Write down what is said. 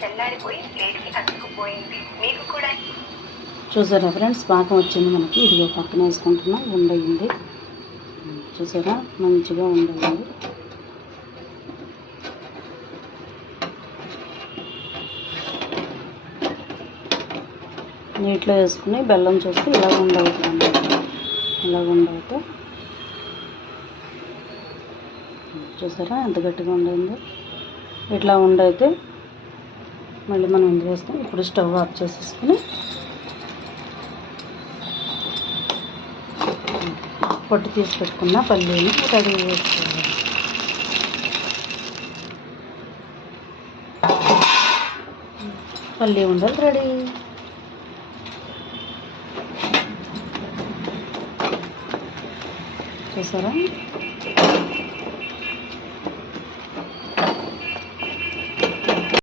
చల్లారిపోయి ప్లేట్కి అతుక్కుపోయింది. మీకు కూడా చూసారా ఫ్రెండ్స్, పాకం వచ్చింది మనకి. ఇదిగో పక్కన వేసుకుంటున్నాం. ఉండయింది చూసారా, మంచిగా ఉండయింది. నీటిలో వేసుకుని బెల్లం చూస్తే ఇలా ఉండవుతుంది. ఇలా ఉండవుతే చూసారా ఎంత గట్టిగా ఉండయిందో. ఇట్లా ఉండైతే మళ్ళీ మనం ఏం చేస్తాం, ఇప్పుడు స్టవ్ ఆఫ్ చేసేసుకుని పొట్టు తీసి పెట్టుకున్న పల్లీని రెడీ చేసుకోవాలి. పల్లీ ఉండలు రెడీ. చూసారా